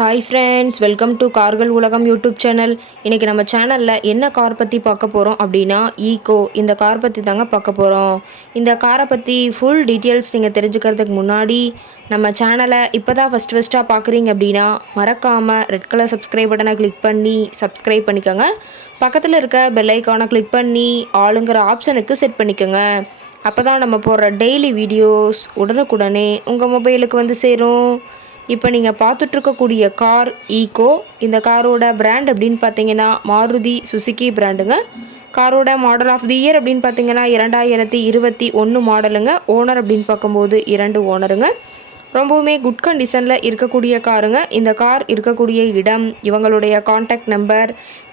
Hi friends, welcome to கார்கள் உலகம் YouTube channel. இன்றைக்கி நம்ம சேனலில் என்ன கார் பற்றி பார்க்க போகிறோம் அப்படின்னா ஈகோ இந்த கார் பற்றி தாங்க பார்க்க போகிறோம். இந்த காரை பற்றி ஃபுல் டீட்டெயில்ஸ் நீங்கள் தெரிஞ்சுக்கிறதுக்கு முன்னாடி நம்ம சேனலை இப்போ தான் ஃபஸ்ட்டாக பார்க்குறீங்க அப்படின்னா மறக்காமல் ரெட் கலர் சப்ஸ்கிரைப் பட்டனை கிளிக் பண்ணி சப்ஸ்கிரைப் பண்ணிக்கோங்க. பக்கத்தில் இருக்க பெல் ஐக்கானை கிளிக் பண்ணி ஆளுங்கிற ஆப்ஷனுக்கு செட் பண்ணிக்கோங்க. அப்போ தான் நம்ம போடுற டெய்லி வீடியோஸ் உடனுக்குடனே உங்கள் மொபைலுக்கு வந்து சேரும். இப்போ நீங்கள் பார்த்துட்ருக்கக்கூடிய கார் ஈகோ. இந்த காரோட பிராண்ட் அப்படின்னு பார்த்தீங்கன்னா மாருதி சுசுகி பிராண்டுங்க. காரோட மாடல் ஆஃப் தி இயர் அப்படின்னு பார்த்தீங்கன்னா 2021 மாடலுங்க. ஓனர் அப்படின்னு பார்க்கும்போது 2 ஓனருங்க. ரொம்பவுமே குட் கண்டிஷனில் இருக்கக்கூடிய காருங்க. இந்த கார் இருக்கக்கூடிய இடம், இவங்களுடைய காண்டாக்ட் நம்பர்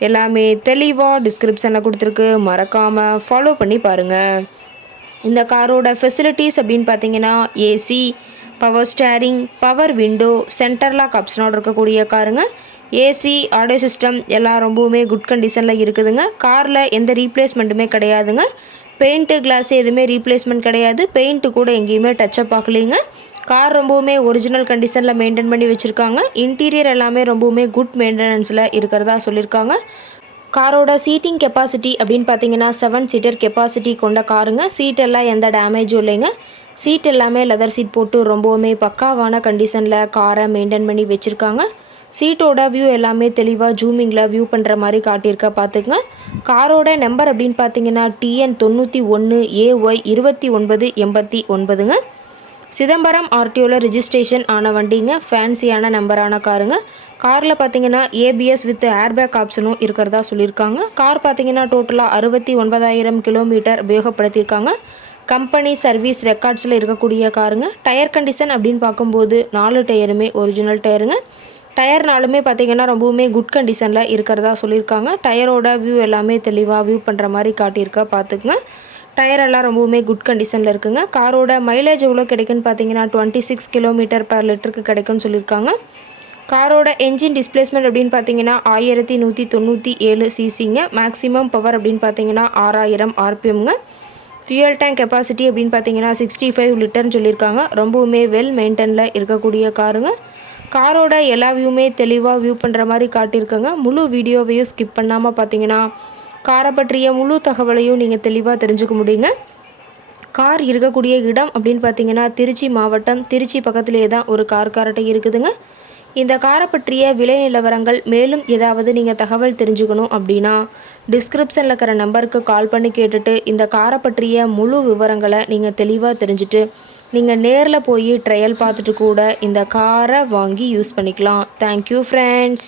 எல்லாமே தெளிவாக டிஸ்கிரிப்ஷனில் கொடுத்துருக்கு. மறக்காமல் ஃபாலோ பண்ணி பாருங்கள். இந்த காரோட ஃபெசிலிட்டிஸ் அப்படின்னு பார்த்தீங்கன்னா AC, power steering, power window, centre lock ஆப்ஷனோடு இருக்கக்கூடிய காருங்க. ஏசி, ஆடியோ சிஸ்டம் எல்லாம் ரொம்பவுமே குட் கண்டிஷனில் இருக்குதுங்க. காரில் எந்த ரீப்ளேஸ்மெண்ட்டுமே கிடையாதுங்க. பெயிண்ட்டு, கிளாஸ் எதுவுமே ரீப்ளேஸ்மெண்ட் கிடையாது. பெயிண்ட்டு கூட எங்கேயுமே டச்சப் ஆகலைங்க. கார் ரொம்பவுமே ஒரிஜினல் கண்டிஷனில் மெயின்டைன் பண்ணி வச்சுருக்காங்க. இன்டீரியர் எல்லாமே ரொம்பவுமே குட் மெயின்டெனன்ஸில் இருக்கிறதா சொல்லியிருக்காங்க. காரோட சீட்டிங் கெப்பாசிட்டி அப்படின்னு பார்த்தீங்கன்னா 7 சீட்டர் கெப்பாசிட்டி கொண்ட காருங்க. சீட் எல்லாம் எந்த டேமேஜும் இல்லைங்க. சீட் எல்லாமே லெதர் சீட் போட்டு ரொம்பவுமே பக்காவான கண்டிஷனில் காரை மெயின்டைன் பண்ணி வச்சுருக்காங்க. சீட்டோட வியூ எல்லாமே தெளிவாக ஜூமிங்கில் வியூ பண்ணுற மாதிரி காட்டியிருக்க பார்த்துக்குங்க. காரோட நம்பர் அப்படின்னு பார்த்தீங்கன்னா TN 91 AY 2989ங்க. சிதம்பரம் ஆர்டிஓவில் ரிஜிஸ்ட்ரேஷன் ஆன வண்டிங்க. ஃபேன்சியான நம்பரான காருங்க. காரில் பார்த்தீங்கன்னா ABS வித் ஏர்பேக் ஆப்ஷனும் இருக்கிறதா சொல்லியிருக்காங்க. கார் பார்த்தீங்கன்னா டோட்டலாக 69,000 கிலோமீட்டர் உபயோகப்படுத்தியிருக்காங்க. கம்பெனி சர்வீஸ் ரெக்கார்ட்ஸில் இருக்கக்கூடிய காருங்க. டயர் கண்டிஷன் அப்படின்னு பார்க்கும்போது 4 டயருமே ஒரிஜினல் டயருங்க. டயர்னாலுமே பார்த்தீங்கன்னா ரொம்பவுமே குட் கண்டிஷனில் இருக்கிறதா சொல்லியிருக்காங்க. டயரோட வியூ எல்லாமே தெளிவாக வியூ பண்ணுற மாதிரி காட்டியிருக்கா பார்த்துக்குங்க. டயர் எல்லாம் ரொம்பவுமே குட் கண்டிஷனில் இருக்குங்க. காரோட மைலேஜ் எவ்வளோ கிடைக்குன்னு பார்த்தீங்கன்னா 26 கிலோமீட்டர் பர் லிட்டருக்கு கிடைக்கும்னு சொல்லியிருக்காங்க. காரோட என்ஜின் டிஸ்பிளேஸ்மெண்ட் அப்படின்னு பார்த்தீங்கன்னா 1197 சிசிங்க. மேக்ஸிமம் பவர் அப்படின்னு பார்த்தீங்கன்னா 6000 RPMங்க. ஃபியூயல் டேங்க் கெப்பாசிட்டி அப்படின்னு பார்த்தீங்கன்னா 65 லிட்டர்னு சொல்லியிருக்காங்க. ரொம்பவுமே வெல் மெயின்டெனில் இருக்கக்கூடிய காருங்க. காரோட எல்லா வியூமே தெளிவாக வியூ பண்ணுற மாதிரி காட்டியிருக்கங்க. முழு வீடியோவையும் ஸ்கிப் பண்ணாமல் பார்த்தீங்கன்னா காரை பற்றிய முழு தகவலையும் நீங்கள் தெளிவாக தெரிஞ்சுக்க முடியுங்க. கார் இருக்கக்கூடிய இடம் அப்படின்னு பார்த்தீங்கன்னா திருச்சி மாவட்டம், திருச்சி பக்கத்துலேயே தான் ஒரு கார்ட்டை இருக்குதுங்க. இந்த காரை பற்றிய விலை நிலவரங்கள் மேலும் ஏதாவது நீங்கள் தகவல் தெரிஞ்சுக்கணும் அப்படின்னா டிஸ்கிரிப்ஷனில் இருக்கிற நம்பருக்கு கால் பண்ணி கேட்டுட்டு இந்த காரை பற்றிய முழு விவரங்களை நீங்கள் தெளிவாக தெரிஞ்சுட்டு நீங்கள் நேரில் போய் ட்ரையல் பார்த்துட்டு கூட இந்த காரை வாங்கி யூஸ் பண்ணிக்கலாம். Thank you friends.